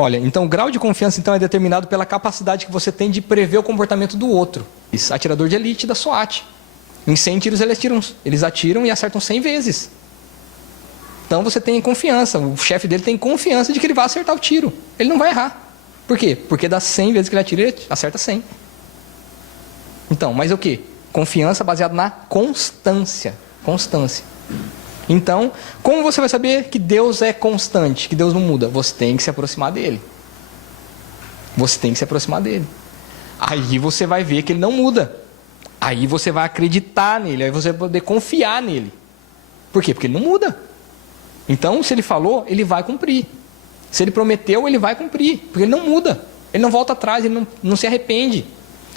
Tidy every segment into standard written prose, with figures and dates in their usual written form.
Olha, então o grau de confiança então é determinado pela capacidade que você tem de prever o comportamento do outro. Atirador de elite da SWAT. Em 100 tiros eles atiram e acertam 100 vezes. Então você tem confiança, o chefe dele tem confiança de que ele vai acertar o tiro. Ele não vai errar. Por quê? Porque das 100 vezes que ele atira, ele acerta 100. Então, mas o quê? Confiança baseada na constância. Constância. Então, como você vai saber que Deus é constante, que Deus não muda? Você tem que se aproximar dele. Você tem que se aproximar dele. Aí você vai ver que ele não muda. Aí você vai acreditar nele, aí você vai poder confiar nele. Por quê? Porque ele não muda. Então, se ele falou, ele vai cumprir. Se ele prometeu, ele vai cumprir. Porque ele não muda. Ele não volta atrás, ele não se arrepende.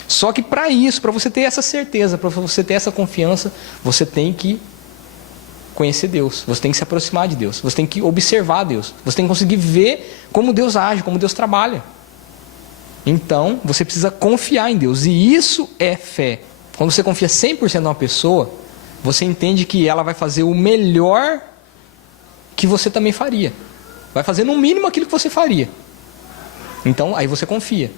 Só que para isso, para você ter essa certeza, para você ter essa confiança, você tem que conhecer Deus. Você tem que se aproximar de Deus. Você tem que observar Deus. Você tem que conseguir ver como Deus age, como Deus trabalha. Então, você precisa confiar em Deus. E isso é fé. Quando você confia 100% numa pessoa, você entende que ela vai fazer o melhor que você também faria. Vai fazer no mínimo aquilo que você faria. Então, aí você confia.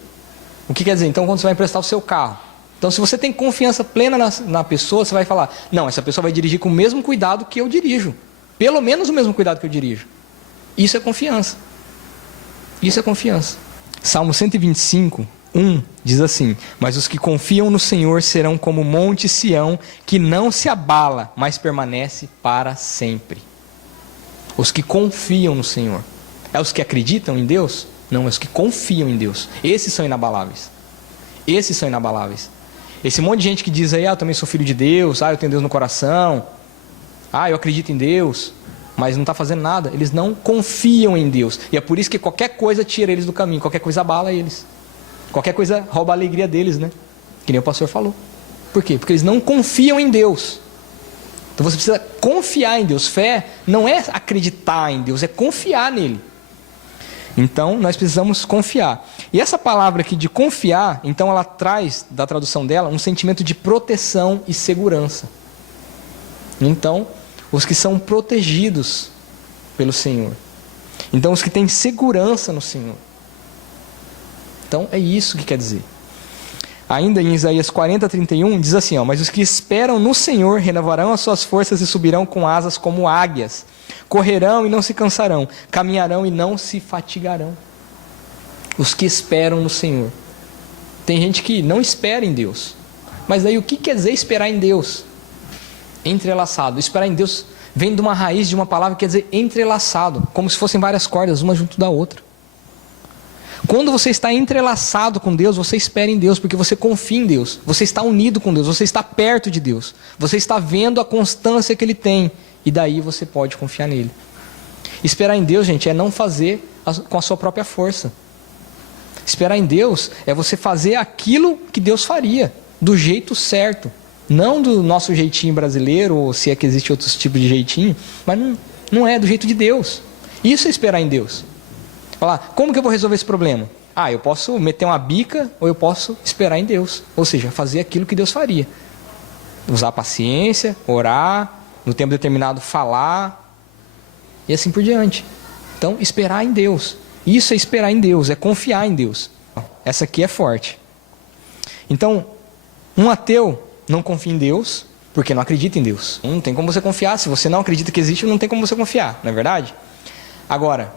O que quer dizer? Então, quando você vai emprestar o seu carro. Então, se você tem confiança plena na pessoa, você vai falar, não, essa pessoa vai dirigir com o mesmo cuidado que eu dirijo. Pelo menos o mesmo cuidado que eu dirijo. Isso é confiança. Isso é confiança. Salmo 125, 1 diz assim: mas os que confiam no Senhor serão como o monte Sião, que não se abala, mas permanece para sempre. Os que confiam no Senhor. É os que acreditam em Deus? Não, é os que confiam em Deus. Esses são inabaláveis. Esses são inabaláveis. Esse monte de gente que diz aí, eu também sou filho de Deus, eu tenho Deus no coração, eu acredito em Deus, mas não está fazendo nada. Eles não confiam em Deus. E é por isso que qualquer coisa tira eles do caminho, qualquer coisa abala eles. Qualquer coisa rouba a alegria deles, né? Que nem o pastor falou. Por quê? Porque eles não confiam em Deus. Então você precisa confiar em Deus. Fé não é acreditar em Deus, é confiar nele. Então nós precisamos confiar. E essa palavra aqui de confiar, então ela traz, da tradução dela, um sentimento de proteção e segurança. Então, os que são protegidos pelo Senhor. Então, os que têm segurança no Senhor. Então, é isso que quer dizer. Ainda em Isaías 40, 31, diz assim, mas os que esperam no Senhor renovarão as suas forças e subirão com asas como águias. Correrão e não se cansarão, caminharão e não se fatigarão. Os que esperam no Senhor. Tem gente que não espera em Deus. Mas daí o que quer dizer esperar em Deus? Entrelaçado. Esperar em Deus vem de uma raiz de uma palavra que quer dizer entrelaçado, como se fossem várias cordas, uma junto da outra. Quando você está entrelaçado com Deus, você espera em Deus, porque você confia em Deus. Você está unido com Deus, você está perto de Deus. Você está vendo a constância que Ele tem. E daí você pode confiar nele. Esperar em Deus, gente, é não fazer com a sua própria força. Esperar em Deus é você fazer aquilo que Deus faria, do jeito certo. Não do nosso jeitinho brasileiro, ou se é que existe outros tipos de jeitinho, mas não é do jeito de Deus. Isso é esperar em Deus. Falar, como que eu vou resolver esse problema? Eu posso meter uma bica, ou eu posso esperar em Deus. Ou seja, fazer aquilo que Deus faria. Usar paciência, orar, no tempo determinado falar, e assim por diante. Então, esperar em Deus. Isso é esperar em Deus, é confiar em Deus. Essa aqui é forte. Então, um ateu não confia em Deus, porque não acredita em Deus. Não tem como você confiar. Se você não acredita que existe, não tem como você confiar, não é verdade? Agora,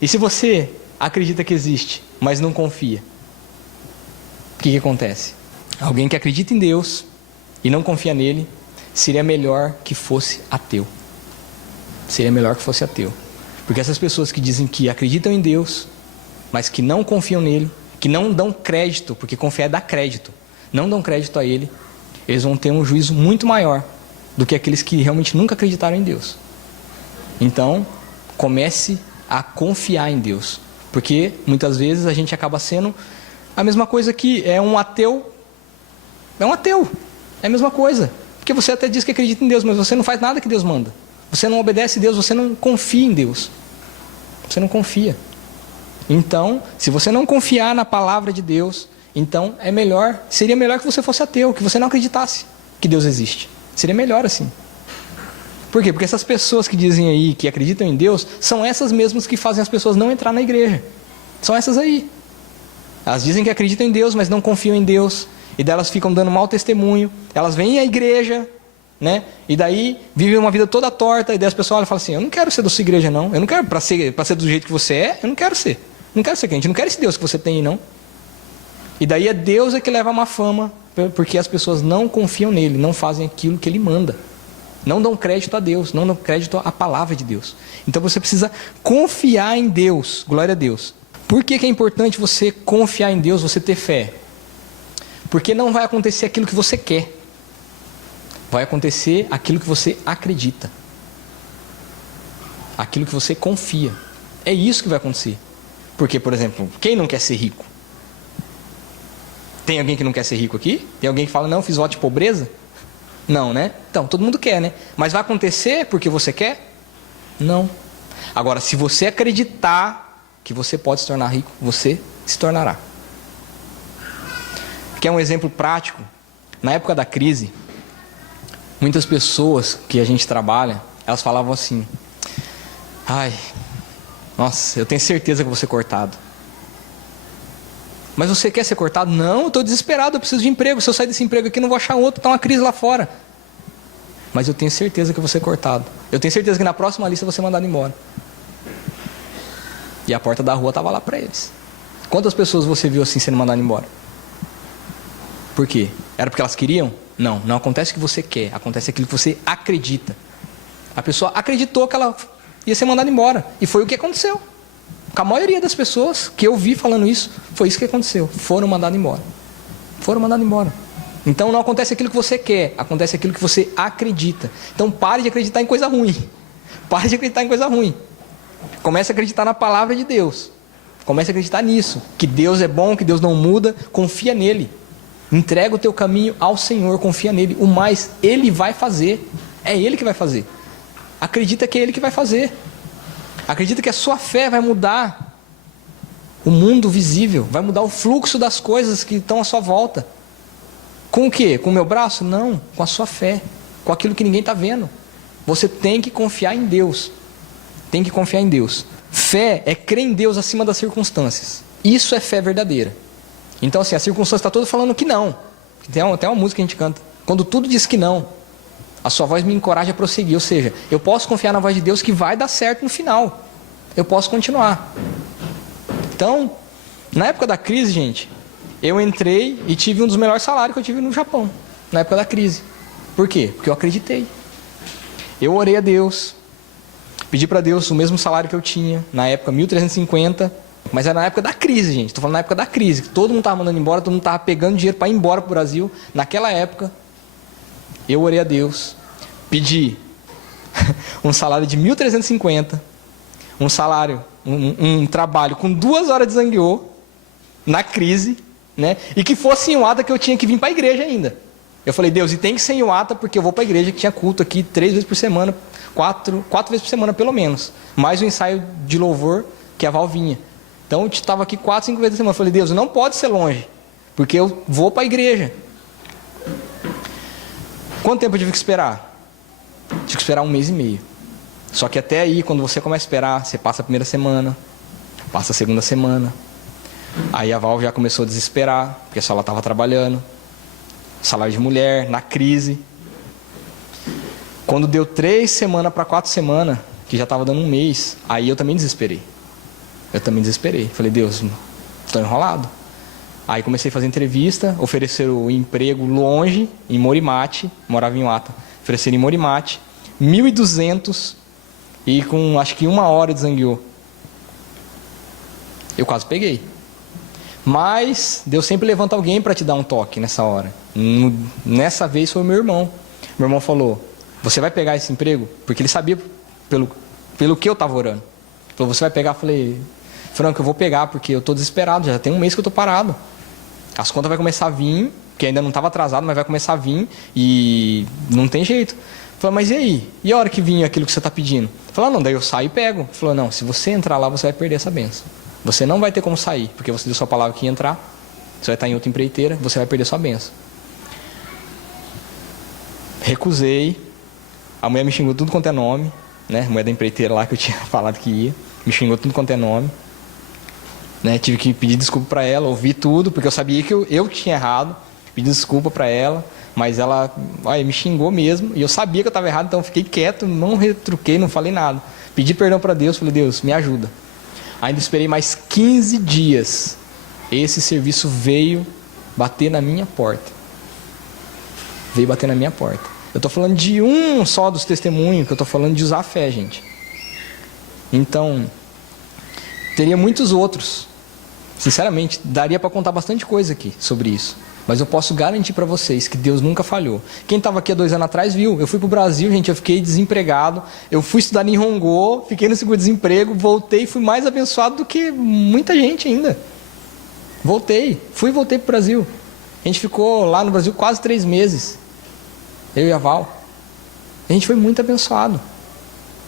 e se você acredita que existe, mas não confia? O que acontece? Alguém que acredita em Deus e não confia nele, seria melhor que fosse ateu. Seria melhor que fosse ateu. Porque essas pessoas que dizem que acreditam em Deus, mas que não confiam nele, que não dão crédito, porque confiar é dar crédito, não dão crédito a ele, eles vão ter um juízo muito maior do que aqueles que realmente nunca acreditaram em Deus. Então, comece a confiar em Deus. Porque muitas vezes a gente acaba sendo a mesma coisa que é um ateu. É um ateu. É a mesma coisa. Porque você até diz que acredita em Deus, mas você não faz nada que Deus manda. Você não obedece a Deus, você não confia em Deus. Você não confia. Então, se você não confiar na palavra de Deus, então seria melhor que você fosse ateu, que você não acreditasse que Deus existe. Seria melhor assim. Por quê? Porque essas pessoas que dizem aí que acreditam em Deus, são essas mesmas que fazem as pessoas não entrar na igreja. São essas aí. Elas dizem que acreditam em Deus, mas não confiam em Deus. E daí elas ficam dando mau testemunho. Elas vêm à igreja, né? E daí vivem uma vida toda torta. E daí as pessoas olham e falam assim, eu não quero ser da sua igreja, não. Eu não quero, para ser do jeito que você é, eu não quero ser. Não quero ser crente, não quero esse Deus que você tem, não. E daí é Deus que leva a má fama, porque as pessoas não confiam nele, não fazem aquilo que ele manda. Não dão crédito a Deus, não dão crédito à palavra de Deus. Então você precisa confiar em Deus, glória a Deus. Por que é importante você confiar em Deus, você ter fé? Porque não vai acontecer aquilo que você quer. Vai acontecer aquilo que você acredita. Aquilo que você confia. É isso que vai acontecer. Porque, por exemplo, quem não quer ser rico? Tem alguém que não quer ser rico aqui? Tem alguém que fala, não, fiz voto de pobreza? Não, né? Então, todo mundo quer, né? Mas vai acontecer porque você quer? Não. Agora, se você acreditar que você pode se tornar rico, você se tornará. Quer um exemplo prático? Na época da crise, muitas pessoas que a gente trabalha, elas falavam assim, ai, nossa, eu tenho certeza que eu vou ser cortado. Mas você quer ser cortado? Não, eu estou desesperado, eu preciso de emprego. Se eu sair desse emprego aqui, não vou achar outro, está uma crise lá fora. Mas eu tenho certeza que eu vou ser cortado. Eu tenho certeza que na próxima lista eu vou ser mandado embora. E a porta da rua estava lá para eles. Quantas pessoas você viu assim sendo mandado embora? Por quê? Era porque elas queriam? Não, não acontece o que você quer, acontece aquilo que você acredita. A pessoa acreditou que ela ia ser mandada embora. E foi o que aconteceu. Com a maioria das pessoas que eu vi falando isso, foi isso que aconteceu. Foram mandadas embora. Foram mandadas embora. Então não acontece aquilo que você quer, acontece aquilo que você acredita. Então pare de acreditar em coisa ruim. Pare de acreditar em coisa ruim. Comece a acreditar na palavra de Deus. Comece a acreditar nisso. Que Deus é bom, que Deus não muda. Confia nele. Entrega o teu caminho ao Senhor, confia nele. O mais, Ele vai fazer. É Ele que vai fazer. Acredita que é Ele que vai fazer. Acredita que a sua fé vai mudar o mundo visível, vai mudar o fluxo das coisas que estão à sua volta. Com o quê? Com o meu braço? Não, com a sua fé, com aquilo que ninguém está vendo. Você tem que confiar em Deus. Tem que confiar em Deus. Fé é crer em Deus acima das circunstâncias. Isso é fé verdadeira. Então assim, a circunstância está toda falando que não. Tem até uma música que a gente canta. Quando tudo diz que não, a sua voz me encoraja a prosseguir. Ou seja, eu posso confiar na voz de Deus que vai dar certo no final. Eu posso continuar. Então, na época da crise, gente, eu entrei e tive um dos melhores salários que eu tive no Japão. Na época da crise. Por quê? Porque eu acreditei. Eu orei a Deus. Pedi para Deus o mesmo salário que eu tinha. Na época, 1.350. Mas era na época da crise, gente. Estou falando na época da crise. Que todo mundo estava mandando embora, todo mundo estava pegando dinheiro para ir embora para o Brasil. Naquela época, eu orei a Deus, pedi um salário de 1.350, um salário, um trabalho com 2 horas de zangueô, na crise, né? E que fosse em Uata que eu tinha que vir para a igreja ainda. Eu falei, Deus, e tem que ser em Uata porque eu vou para a igreja que tinha culto aqui 3 vezes por semana, 4 vezes por semana pelo menos. Mais o ensaio de louvor que a Val vinha. Então eu estava aqui 4, 5 vezes por semana. Eu falei, Deus, não pode ser longe, porque eu vou para a igreja. Quanto tempo eu tive que esperar? Tive que esperar 1 mês e meio. Só que até aí, quando você começa a esperar, você passa a primeira semana, passa a segunda semana. Aí a Val já começou a desesperar, porque só ela estava trabalhando. Salário de mulher, na crise. Quando deu 3 semanas para 4 semanas, que já estava dando 1 mês, aí eu também desesperei. Falei, Deus, estou enrolado. Aí comecei a fazer entrevista, ofereceram o emprego longe, em Morimate, morava em Uata. Ofereceram em Morimate, 1.200 e com acho que 1 hora de zangueô. Eu quase peguei. Mas Deus sempre levanta alguém para te dar um toque nessa hora. Nessa vez foi o meu irmão. Meu irmão falou, você vai pegar esse emprego? Porque ele sabia pelo que eu estava orando. Ele falou, você vai pegar? Eu falei, Franco, eu vou pegar porque eu estou desesperado, já tem 1 mês que eu estou parado. As contas vão começar a vir, que ainda não estava atrasado, mas vai começar a vir e não tem jeito. Falei, mas e aí? E a hora que vir aquilo que você está pedindo? Falei, não, daí eu saio e pego. Falou, não, se você entrar lá, você vai perder essa bênção. Você não vai ter como sair, porque você deu sua palavra que ia entrar, você vai estar em outra empreiteira, você vai perder sua bênção. Recusei, a mulher me xingou tudo quanto é nome, né? A mulher da empreiteira lá que eu tinha falado que ia, me xingou tudo quanto é nome. né? Tive que pedir desculpa para ela, ouvir tudo, porque eu sabia que eu tinha errado. Pedi desculpa para ela, mas ela me xingou mesmo. E eu sabia que eu estava errado, então eu fiquei quieto, não retruquei, não falei nada. Pedi perdão para Deus, falei, Deus, me ajuda. Ainda esperei mais 15 dias. Esse serviço veio bater na minha porta. Veio bater na minha porta. Eu estou falando de um só dos testemunhos, que eu estou falando de usar a fé, gente. Então, teria muitos outros. Sinceramente, daria para contar bastante coisa aqui sobre isso. Mas eu posso garantir para vocês que Deus nunca falhou. Quem estava aqui há 2 anos atrás viu. Eu fui para o Brasil, gente, eu fiquei desempregado. Eu fui estudar em Hongo, fiquei no seguro-desemprego, voltei e fui mais abençoado do que muita gente ainda. Voltei para o Brasil. A gente ficou lá no Brasil quase 3 meses. Eu e a Val. A gente foi muito abençoado.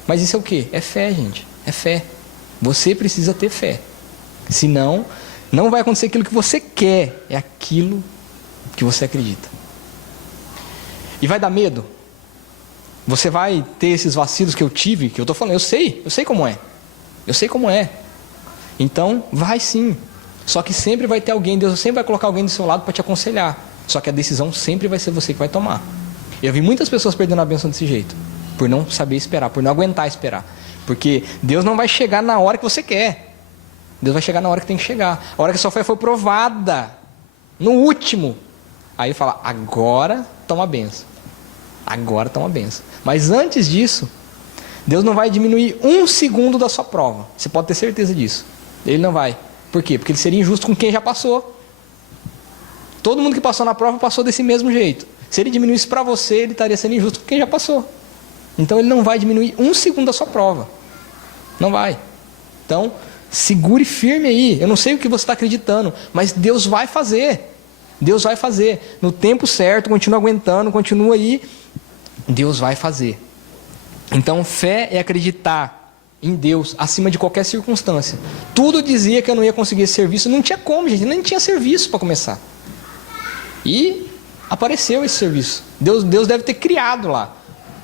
Mas isso é o quê? É fé, gente. É fé. Você precisa ter fé. Senão, não vai acontecer aquilo que você quer. É aquilo que você acredita. E vai dar medo? Você vai ter esses vacilos que eu tive, que eu estou falando, eu sei como é. Eu sei como é. Então, vai sim. Só que sempre vai ter alguém, Deus sempre vai colocar alguém do seu lado para te aconselhar. Só que a decisão sempre vai ser você que vai tomar. Eu vi muitas pessoas perdendo a bênção desse jeito. Por não saber esperar, por não aguentar esperar. Porque Deus não vai chegar na hora que você quer. Deus vai chegar na hora que tem que chegar. A hora que a sua fé foi provada. No último. Aí ele fala, agora toma a bênção. Agora toma a bênção. Mas antes disso, Deus não vai diminuir 1 segundo da sua prova. Você pode ter certeza disso. Ele não vai. Por quê? Porque ele seria injusto com quem já passou. Todo mundo que passou na prova passou desse mesmo jeito. Se ele diminuísse para você, ele estaria sendo injusto com quem já passou. Então ele não vai diminuir 1 segundo da sua prova. Não vai. Então, segure firme aí. Eu não sei o que você está acreditando, mas Deus vai fazer. Deus vai fazer. No tempo certo, continua aguentando, continua aí. Deus vai fazer. Então, fé é acreditar em Deus acima de qualquer circunstância. Tudo dizia que eu não ia conseguir esse serviço. Não tinha como, gente. Nem tinha serviço para começar. E apareceu esse serviço. Deus deve ter criado lá.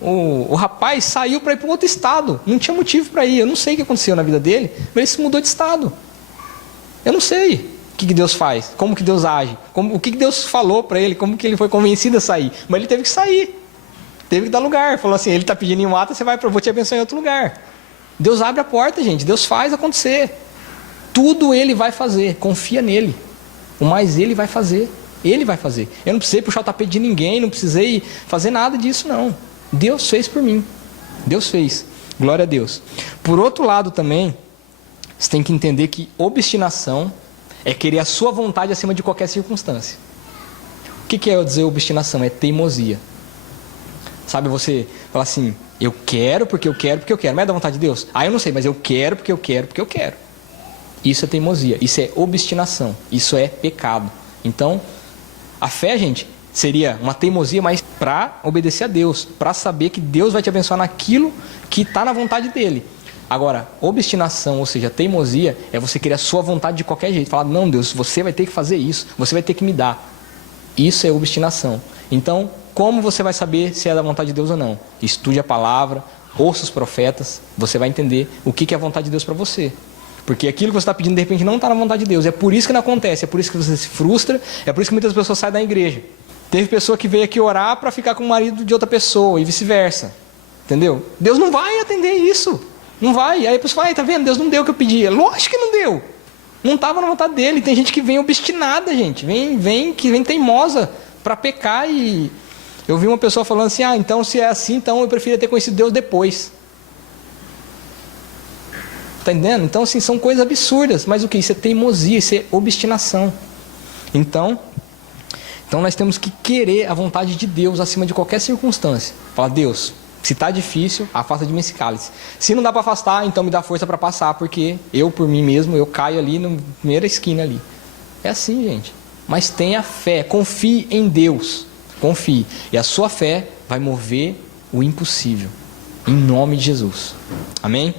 O rapaz saiu para ir para um outro estado. Não tinha motivo para ir. Eu não sei o que aconteceu na vida dele, mas ele se mudou de estado. Eu não sei o que Deus faz, como que Deus age, o que Deus falou para ele, como que ele foi convencido a sair. Mas ele teve que sair. Teve que dar lugar. Falou assim, ele está pedindo em Mata, você vai para vou te abençoar em outro lugar. Deus abre a porta, gente. Deus faz acontecer. Tudo Ele vai fazer. Confia nele. O mais Ele vai fazer. Ele vai fazer. Eu não precisei puxar o tapete de ninguém, não precisei fazer nada disso, não. Deus fez por mim. Deus fez. Glória a Deus. Por outro lado também, você tem que entender que obstinação é querer a sua vontade acima de qualquer circunstância. O que é eu dizer obstinação? É teimosia. Sabe, você fala assim, eu quero porque eu quero porque eu quero. Mas é da vontade de Deus? Ah, eu não sei, mas eu quero porque eu quero porque eu quero. Isso é teimosia. Isso é obstinação. Isso é pecado. Então, a fé, gente, seria uma teimosia, mas para obedecer a Deus, para saber que Deus vai te abençoar naquilo que está na vontade dele. Agora, obstinação, ou seja, teimosia, é você querer a sua vontade de qualquer jeito. Falar, não, Deus, você vai ter que fazer isso, você vai ter que me dar. Isso é obstinação. Então, como você vai saber se é da vontade de Deus ou não? Estude a palavra, ouça os profetas, você vai entender o que é a vontade de Deus para você. Porque aquilo que você está pedindo, de repente, não está na vontade de Deus. É por isso que não acontece, é por isso que você se frustra, é por isso que muitas pessoas saem da igreja. Teve pessoa que veio aqui orar para ficar com o marido de outra pessoa e vice-versa. Entendeu? Deus não vai atender isso. Não vai. Aí a pessoa fala, tá vendo? Deus não deu o que eu pedia. Lógico que não deu. Não estava na vontade dele. Tem gente que vem obstinada, gente. Que vem teimosa para pecar. E eu vi uma pessoa falando assim, então se é assim, então eu preferia ter conhecido Deus depois. Está entendendo? Então, assim, são coisas absurdas. Mas o que? Isso é teimosia, isso é obstinação. Então nós temos que querer a vontade de Deus acima de qualquer circunstância. Fala, Deus, se está difícil, afasta de mim esse cálice. Se não dá para afastar, então me dá força para passar, porque eu, por mim mesmo, eu caio ali na primeira esquina ali. É assim, gente. Mas tenha fé, confie em Deus. Confie. E a sua fé vai mover o impossível. Em nome de Jesus. Amém?